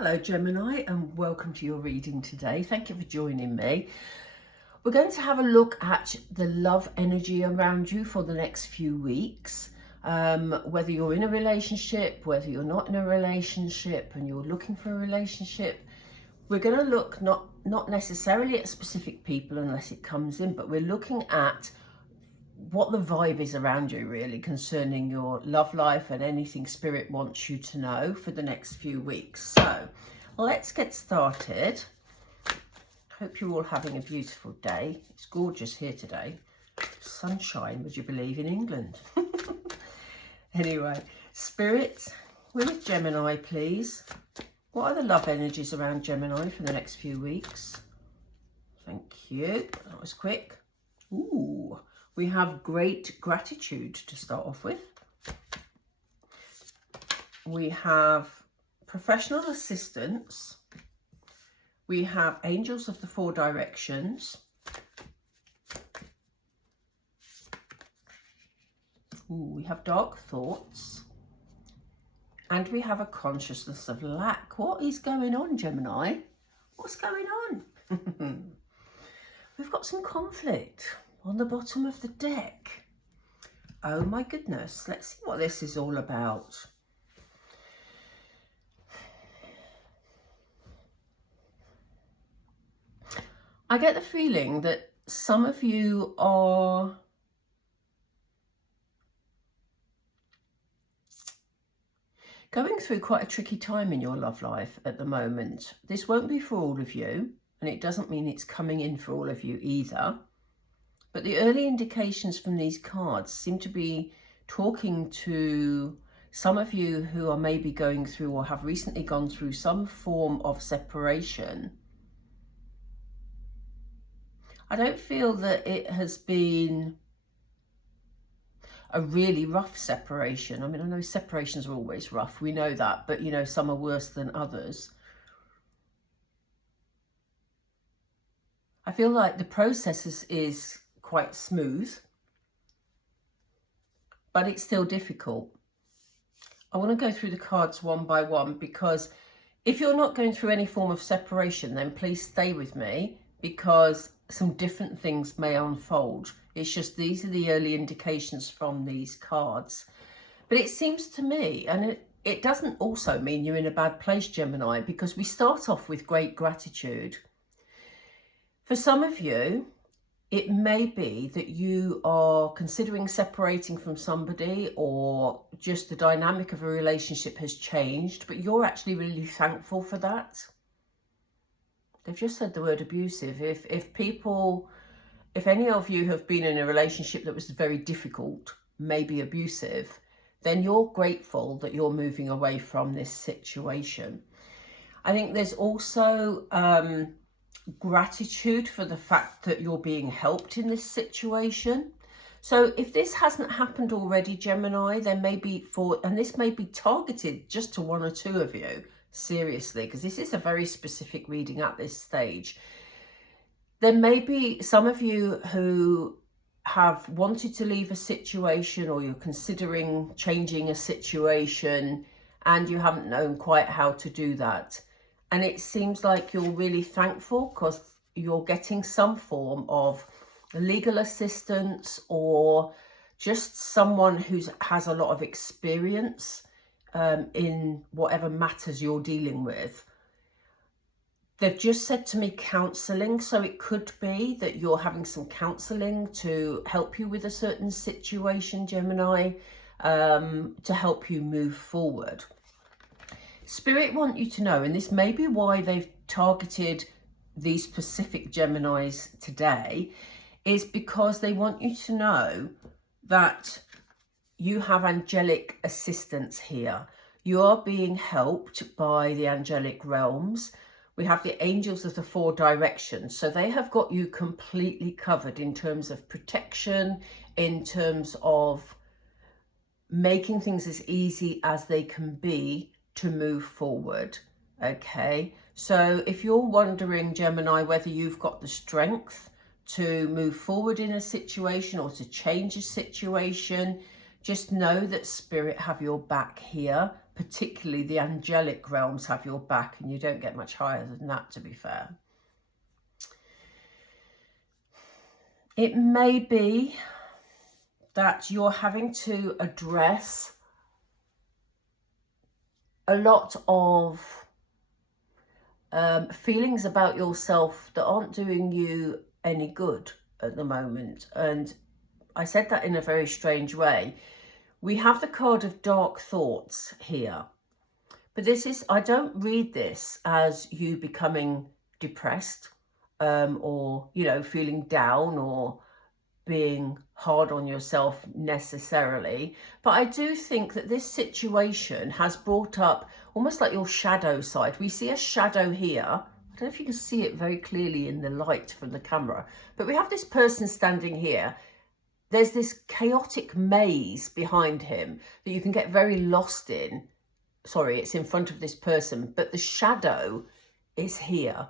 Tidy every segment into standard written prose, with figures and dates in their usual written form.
Hello Gemini, and welcome to your reading today. Thank you for joining me. We're going to have a look at the love energy around you for the next few weeks. Whether you're in a relationship, whether you're not in a relationship and you're looking for a relationship, we're going to look not necessarily at specific people unless it comes in, but we're looking at what the vibe is around you really concerning your love life and anything spirit wants you to know for the next few weeks. So let's get started. Hope you're all having a beautiful day. It's gorgeous here today. Sunshine, would you believe, in England? Anyway, spirit, we're with Gemini, please. What are the love energies around Gemini for the next few weeks? Thank you. That was quick. Ooh. We have great gratitude to start off with. We have professional assistance. We have angels of the four directions. Ooh, we have dark thoughts. And we have a consciousness of lack. What is going on, Gemini? What's going on? We've got some conflict on the bottom of the deck. Oh my goodness, let's see what this is all about. I get the feeling that some of you are going through quite a tricky time in your love life at the moment. This won't be for all of you, and it doesn't mean it's coming in for all of you either. But the early indications from these cards seem to be talking to some of you who are maybe going through or have recently gone through some form of separation. I don't feel that it has been a really rough separation. I mean, I know separations are always rough. We know that, but you know, some are worse than others. I feel like the process is quite smooth, but it's still difficult. I want to go through the cards one by one, because if you're not going through any form of separation, then please stay with me, because some different things may unfold. It's just these are the early indications from these cards. But it seems to me, and it doesn't also mean you're in a bad place, Gemini, because we start off with great gratitude. For some of you, it may be that you are considering separating from somebody, or just the dynamic of a relationship has changed, but you're actually really thankful for that. They've just said the word abusive. If any of you have been in a relationship that was very difficult, maybe abusive, then you're grateful that you're moving away from this situation. I think there's also gratitude for the fact that you're being helped in this situation. So if this hasn't happened already, Gemini, then maybe and this may be targeted just to one or two of you, seriously, because this is a very specific reading at this stage. There may be some of you who have wanted to leave a situation, or you're considering changing a situation and you haven't known quite how to do that. And it seems like you're really thankful because you're getting some form of legal assistance, or just someone who has a lot of experience in whatever matters you're dealing with. They've just said to me counselling, so it could be that you're having some counselling to help you with a certain situation, Gemini, to help you move forward. Spirit want you to know, and this may be why they've targeted these specific Geminis today, is because they want you to know that you have angelic assistance here. You are being helped by the angelic realms. We have the angels of the four directions. So they have got you completely covered in terms of protection, in terms of making things as easy as they can be to move forward. Okay, so if you're wondering, Gemini, whether you've got the strength to move forward in a situation or to change a situation, just know that Spirit have your back here, particularly the angelic realms have your back, and you don't get much higher than that, to be fair. It may be that you're having to address a lot of feelings about yourself that aren't doing you any good at the moment. And I said that in a very strange way. We have the card of dark thoughts here, but this is, I don't read this as you becoming depressed or, you know, feeling down or being hard on yourself necessarily. But I do think that this situation has brought up almost like your shadow side. We see a shadow here. I don't know if you can see it very clearly in the light from the camera, but we have this person standing here. There's this chaotic maze behind him that you can get very lost in. Sorry, it's in front of this person, but the shadow is here.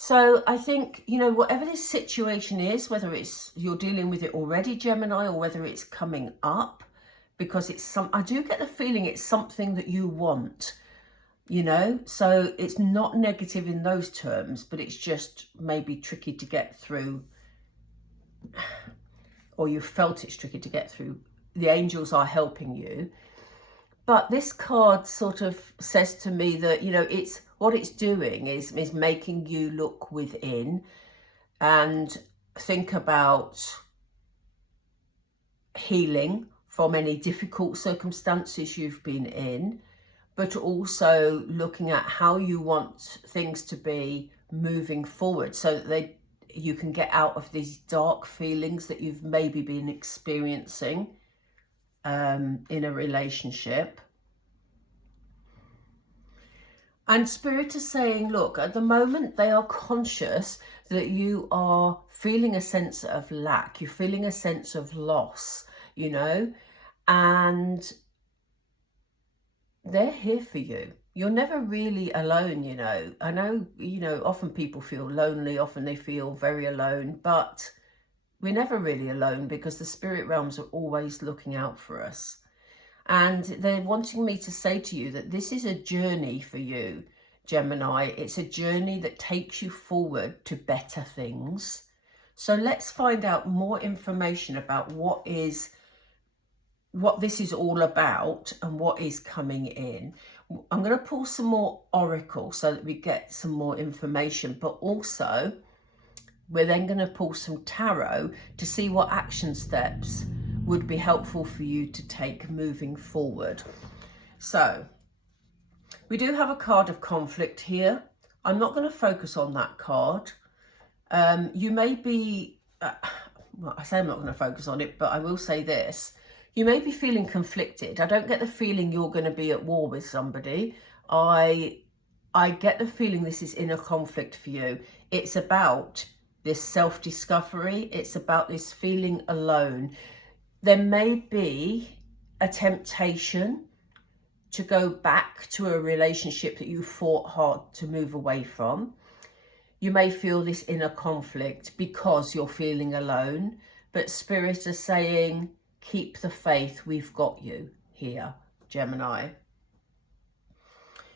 So I think, you know, whatever this situation is, whether it's you're dealing with it already, Gemini, or whether it's coming up, because it's I do get the feeling it's something that you want, you know, so it's not negative in those terms, but it's just maybe tricky to get through, or you felt it's tricky to get through. The angels are helping you. But this card sort of says to me that, you know, it's what it's doing is making you look within and think about healing from any difficult circumstances you've been in, but also looking at how you want things to be moving forward so that you can get out of these dark feelings that you've maybe been experiencing in a relationship. And Spirit is saying, look, at the moment they are conscious that you are feeling a sense of lack, you're feeling a sense of loss, you know, and they're here for you. You're never really alone, you know. I know, you know, often people feel lonely, often they feel very alone, but we're never really alone because the spirit realms are always looking out for us. And they're wanting me to say to you that this is a journey for you, Gemini. It's a journey that takes you forward to better things. So let's find out more information about what this is all about and what is coming in. I'm going to pull some more oracle so that we get some more information, but also we're then going to pull some tarot to see what action steps would be helpful for you to take moving forward. So we do have a card of conflict here. I'm not going to focus on that card. You may be, well, I say I'm not going to focus on it, but I will say this. You may be feeling conflicted. I don't get the feeling you're going to be at war with somebody. I get the feeling this is inner conflict for you. It's about this self-discovery. It's about this feeling alone. There may be a temptation to go back to a relationship that you fought hard to move away from. You may feel this inner conflict because you're feeling alone, but Spirit is saying, keep the faith, we've got you here, Gemini.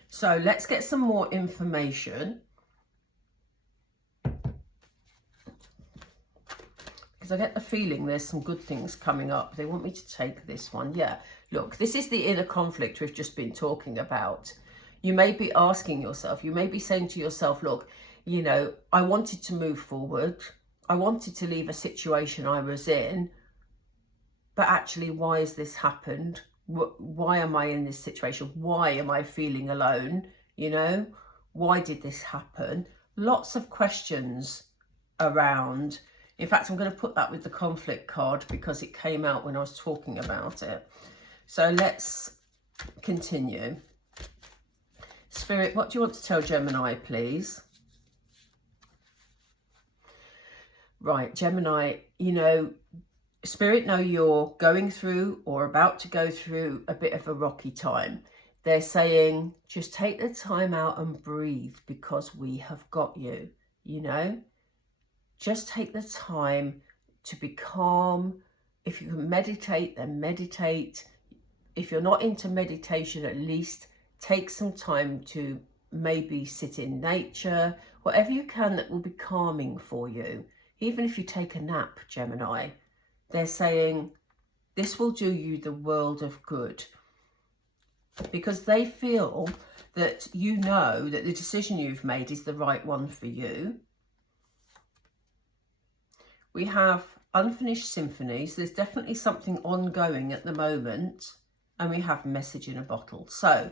So let's get some more information. Because I get the feeling there's some good things coming up. They want me to take this one. Yeah, look, this is the inner conflict we've just been talking about. You may be asking yourself, you may be saying to yourself, look, you know, I wanted to move forward. I wanted to leave a situation I was in. But actually, why has this happened? Why am I in this situation? Why am I feeling alone? You know, why did this happen? Lots of questions around. In fact, I'm going to put that with the conflict card because it came out when I was talking about it. So let's continue. Spirit, what do you want to tell Gemini, please? Right, Gemini, you know, Spirit know you're going through or about to go through a bit of a rocky time. They're saying, just take the time out and breathe because we have got you, you know. Just take the time to be calm. If you can meditate, then meditate. if you're not into meditation, at least take some time to maybe sit in nature, whatever you can that will be calming for you. Even if you take a nap, Gemini, they're saying this will do you the world of good, because they feel that you know that the decision you've made is the right one for you. We have unfinished symphonies. There's definitely something ongoing at the moment. And we have message in a bottle. So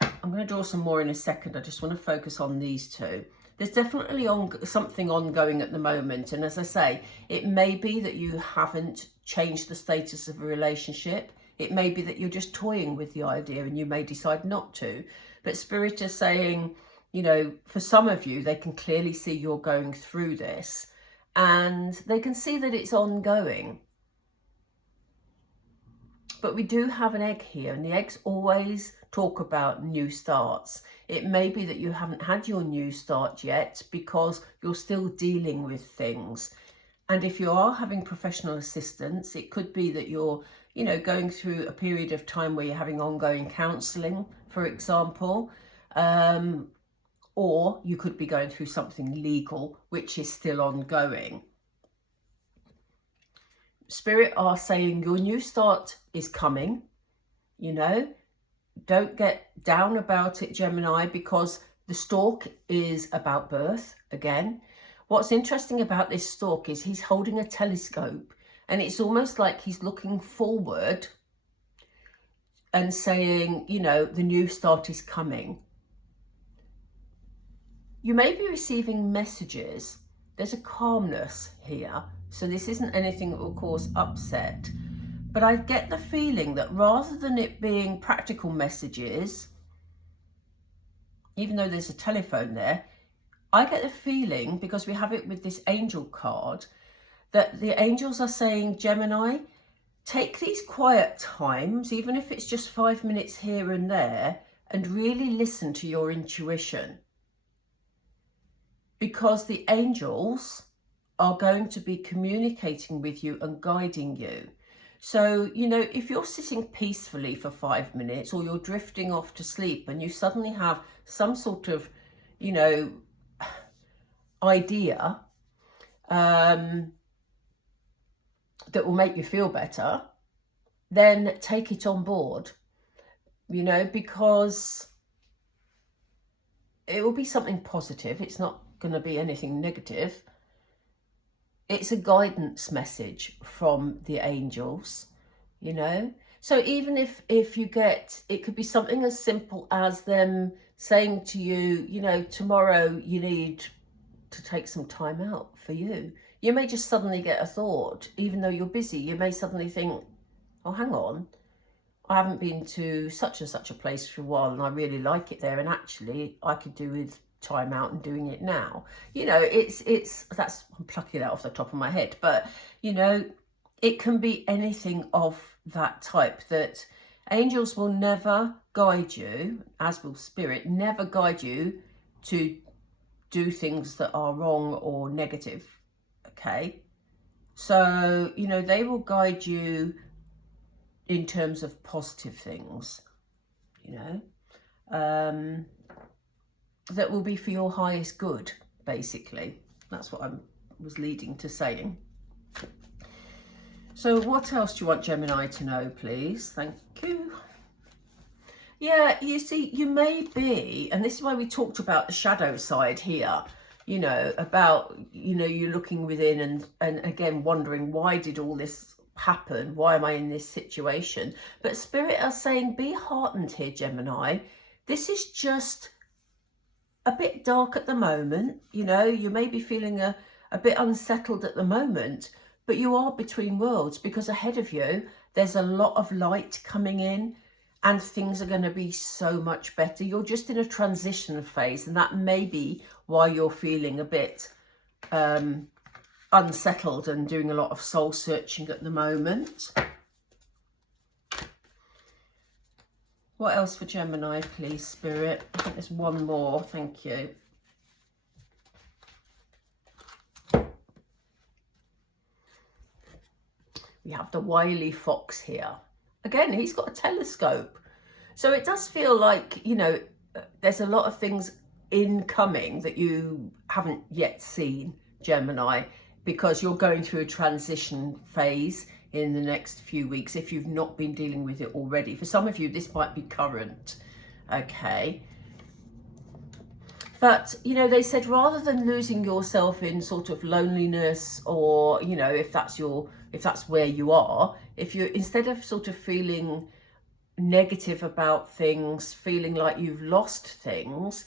I'm going to draw some more in a second. I just want to focus on these two. There's definitely something ongoing at the moment. And as I say, it may be that you haven't changed the status of a relationship. It may be that you're just toying with the idea and you may decide not to. But Spirit is saying, you know, for some of you, they can clearly see you're going through this and they can see that it's ongoing. But we do have an egg here, and the eggs always talk about new starts. It may be that you haven't had your new start yet because you're still dealing with things. And if you are having professional assistance, it could be that you're, you know, going through a period of time where you're having ongoing counselling, for example. Or you could be going through something legal, which is still ongoing. Spirit are saying your new start is coming, you know. Don't get down about it, Gemini, because the stork is about birth again. What's interesting about this stork is he's holding a telescope, and it's almost like he's looking forward and saying, you know, the new start is coming. You may be receiving messages. There's a calmness here. So this isn't anything that will cause upset. But I get the feeling that rather than it being practical messages, even though there's a telephone there, I get the feeling, because we have it with this angel card, that the angels are saying, Gemini, take these quiet times, even if it's just 5 minutes here and there, and really listen to your intuition. Because the angels are going to be communicating with you and guiding you. So, you know, if you're sitting peacefully for 5 minutes, or you're drifting off to sleep and you suddenly have some sort of, you know, idea that will make you feel better, then take it on board, you know, because it will be something positive. It's not going to be anything negative. It's a guidance message from the angels, you know. So even if you get, it could be something as simple as them saying to you, you know, tomorrow you need to take some time out for you. You may just suddenly get a thought, even though you're busy. You may suddenly think, oh, hang on, I haven't been to such and such a place for a while and I really like it there, and actually I could do with time out and doing it now. You know, that's, I'm plucking that off the top of my head, but you know, it can be anything of that type. That angels will never guide you, as will Spirit, never guide you to do things that are wrong or negative. Okay, so you know, they will guide you in terms of positive things, you know, that will be for your highest good, basically. That's what I was leading to saying. So what else do you want Gemini to know, please? Thank you. Yeah, you see, you may be, and this is why we talked about the shadow side here, you know, about, you know, you looking within and again, wondering, why did all this happen? Why am I in this situation? But Spirit are saying, be heartened here, Gemini. This is just a bit dark at the moment. You know, you may be feeling a bit unsettled at the moment, but you are between worlds, because ahead of you, there's a lot of light coming in and things are going to be so much better. You're just in a transition phase, and that may be why you're feeling a bit unsettled and doing a lot of soul searching at the moment. What else for Gemini, please, Spirit? I think there's one more. Thank you. We have the wily fox here. Again, he's got a telescope. So it does feel like, you know, there's a lot of things incoming that you haven't yet seen, Gemini, because you're going through a transition phase in the next few weeks if you've not been dealing with it already. For some of you, this might be current, okay? But, you know, they said rather than losing yourself in sort of loneliness, or, you know, if that's where you are, if you, instead of sort of feeling negative about things, feeling like you've lost things,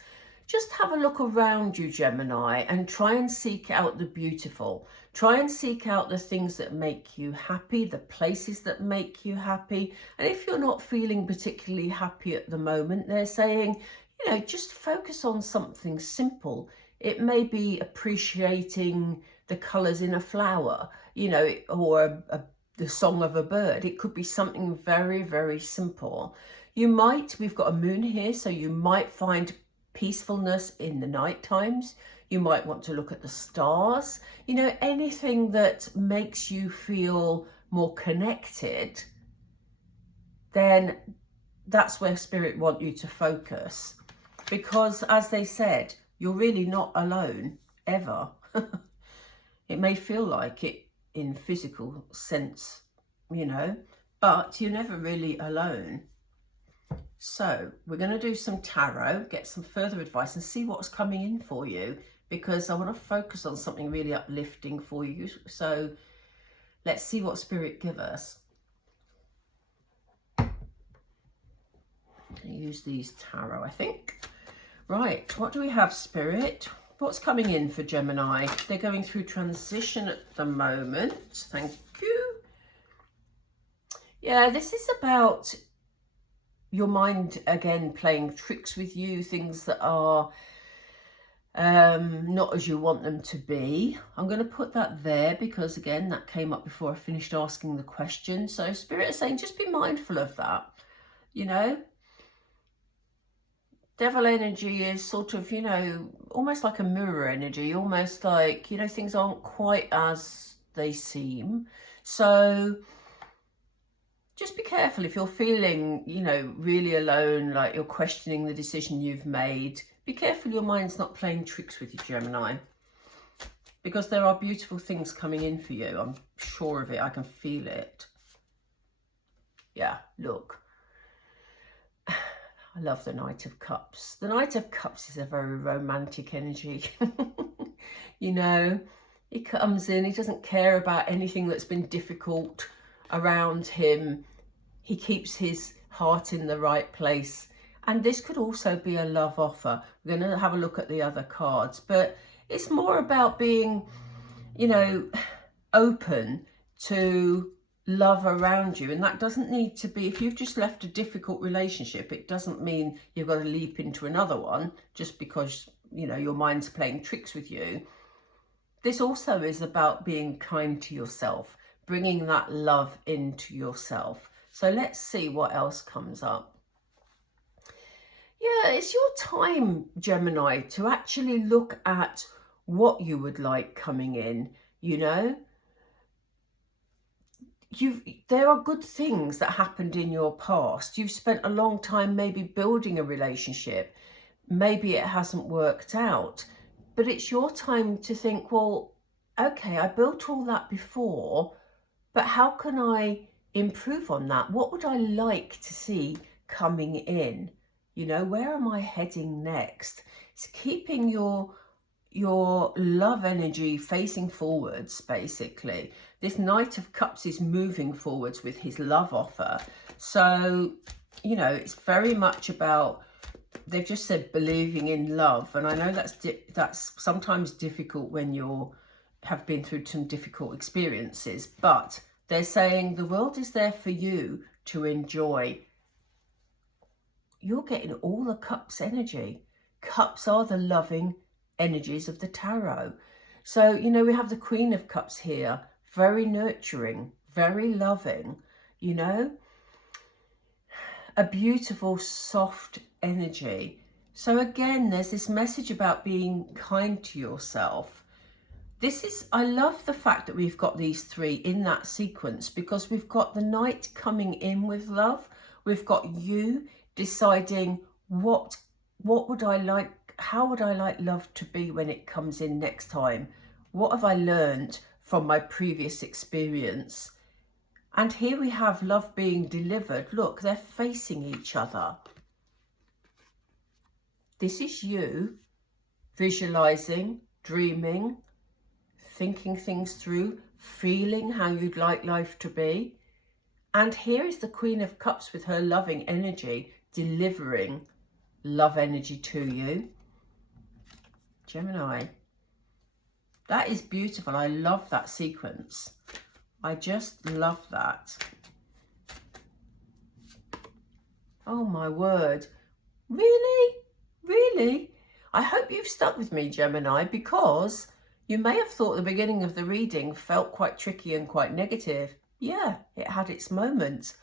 just have a look around you, Gemini, and try and seek out the beautiful. Try and seek out the things that make you happy, the places that make you happy. And if you're not feeling particularly happy at the moment, they're saying, you know, just focus on something simple. It may be appreciating the colours in a flower, you know, or the song of a bird. It could be something very, very simple. We've got a moon here, so you might find peacefulness in the night times. You might want to look at the stars, you know, anything that makes you feel more connected, then that's where spirit want you to focus. Because as they said, you're really not alone, ever. It may feel like it in physical sense, you know, but you're never really alone. So we're going to do some tarot, get some further advice and see what's coming in for you, because I want to focus on something really uplifting for you. So let's see what spirit give us. I'm going to use these tarot, I think. Right, what do we have, spirit? What's coming in for Gemini? They're going through transition at the moment. Thank you. Yeah, this is about your mind, again, playing tricks with you, things that are not as you want them to be. I'm going to put that there because, again, that came up before I finished asking the question. So spirit is saying just be mindful of that, you know. Devil energy is sort of, you know, almost like a mirror energy, almost like, you know, things aren't quite as they seem. So just be careful if you're feeling, you know, really alone, like you're questioning the decision you've made. Be careful your mind's not playing tricks with you, Gemini, because there are beautiful things coming in for you. I'm sure of it. I can feel it. Yeah, look. I love the Knight of Cups. The Knight of Cups is a very romantic energy. You know, he comes in, he doesn't care about anything that's been difficult around him. He keeps his heart in the right place. And this could also be a love offer. We're going to have a look at the other cards, but it's more about being, you know, open to love around you. And that doesn't need to be, if you've just left a difficult relationship, it doesn't mean you've got to leap into another one just because, you know, your mind's playing tricks with you. This also is about being kind to yourself, bringing that love into yourself. So let's see what else comes up. Yeah, it's your time, Gemini, to actually look at what you would like coming in, you know. There are good things that happened in your past. You've spent a long time maybe building a relationship. Maybe it hasn't worked out, but it's your time to think, well, okay, I built all that before, but how can I improve on that? What would I like to see coming in? You know, where am I heading next? It's keeping your love energy facing forwards, basically. This Knight of Cups is moving forwards with his love offer. So, you know, it's very much about, they've just said believing in love. And I know that's sometimes difficult when have been through some difficult experiences, but they're saying the world is there for you to enjoy. You're getting all the cups energy. Cups are the loving energies of the tarot. So, you know, we have the Queen of Cups here, very nurturing, very loving, you know, a beautiful, soft energy. So again, there's this message about being kind to yourself. I love the fact that we've got these three in that sequence, because we've got the Knight coming in with love. We've got you deciding what would I like, how would I like love to be when it comes in next time? What have I learned from my previous experience? And here we have love being delivered. Look, they're facing each other. This is you visualizing, dreaming, thinking things through, feeling how you'd like life to be. And here is the Queen of Cups with her loving energy, delivering love energy to you. Gemini. That is beautiful. I love that sequence. I just love that. Oh my word. Really? Really? I hope you've stuck with me, Gemini, because you may have thought the beginning of the reading felt quite tricky and quite negative. Yeah, it had its moments.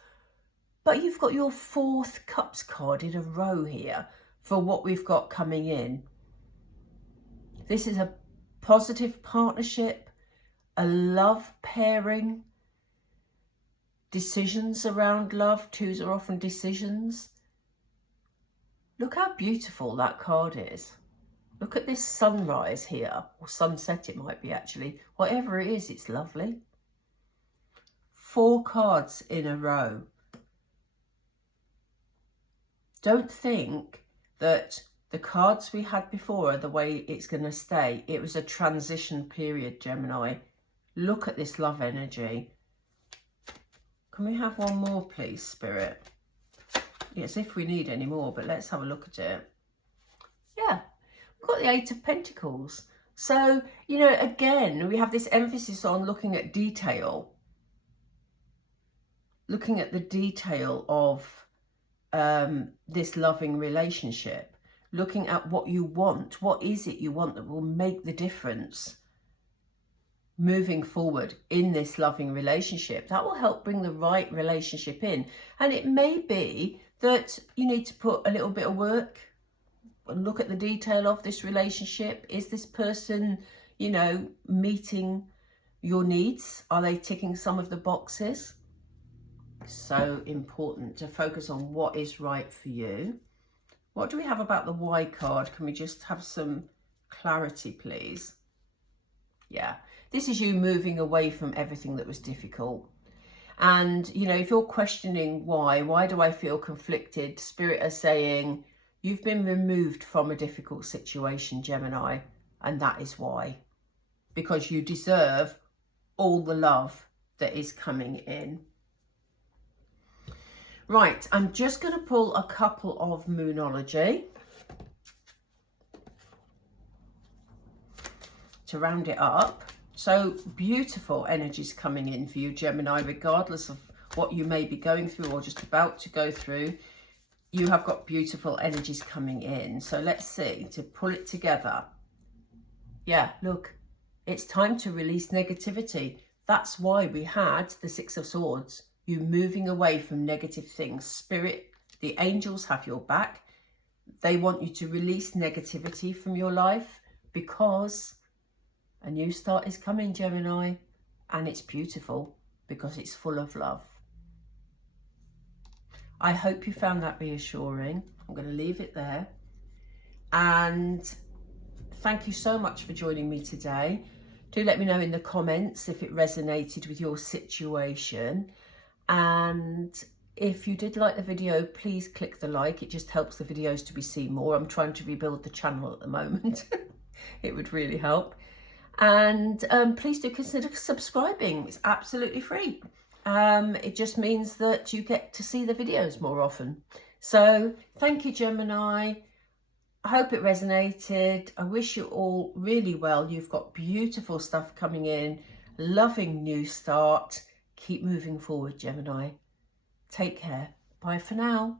But you've got your 4th Cups card in a row here for what we've got coming in. This is a positive partnership, a love pairing, decisions around love. 2s are often decisions. Look how beautiful that card is. Look at this sunrise here, or sunset it might be actually. Whatever it is, it's lovely. 4 cards in a row. Don't think that the cards we had before are the way it's going to stay. It was a transition period, Gemini. Look at this love energy. Can we have one more, please, Spirit? Yes, if we need any more, but let's have a look at it. Yeah, we've got the 8 of Pentacles. So, you know, again, we have this emphasis on looking at detail. Looking at the detail of this loving relationship. Looking at what you want. What is it you want that will make the difference moving forward in this loving relationship? That will help bring the right relationship in. And it may be that you need to put a little bit of work and look at the detail of this relationship. Is this person, you know, meeting your needs? Are they ticking some of the boxes? So important to focus on what is right for you. What do we have about the Y card? Can we just have some clarity, please? Yeah, this is you moving away from everything that was difficult. And, you know, if you're questioning why do I feel conflicted? Spirit are saying you've been removed from a difficult situation, Gemini, and that is why. Because you deserve all the love that is coming in. Right, I'm just going to pull a couple of Moonology to round it up. So beautiful energies coming in for you, Gemini, regardless of what you may be going through or just about to go through. You have got beautiful energies coming in. So let's see, to pull it together. Yeah, look, it's time to release negativity. That's why we had the 6 of Swords. You moving away from negative things. Spirit, the angels have your back. They want you to release negativity from your life because a new start is coming, Gemini, and it's beautiful because it's full of love. I hope you found that reassuring. I'm going to leave it there. And thank you so much for joining me today. Do let me know in the comments if it resonated with your situation. And if you did like the video, please click the like. It just helps the videos to be seen more. I'm trying to rebuild the channel at the moment. It would really help. And please do consider subscribing. It's absolutely free. It just means that you get to see the videos more often. So thank you, Gemini. I hope it resonated. I wish you all really well. You've got beautiful stuff coming in. Loving new start. Keep moving forward, Gemini. Take care. Bye for now.